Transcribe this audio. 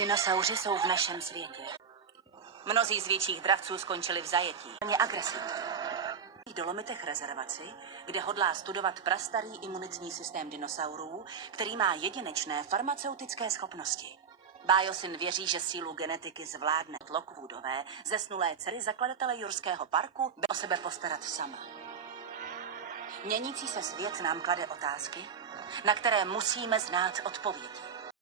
Dinosauři jsou v našem světě. Mnozí z větších dravců skončili v zajetí. Je agresivní. V Dolomitech rezervaci, kde hodlá studovat prastarý imunitní systém dinosaurů, který má jedinečné farmaceutické schopnosti. Biosin věří, že sílu genetiky zvládne Lockwoodové, zesnulé dcery zakladatele Jurského parku, by o sebe postarat sama. Měnící se svět nám klade otázky, na které musíme znát odpovědi.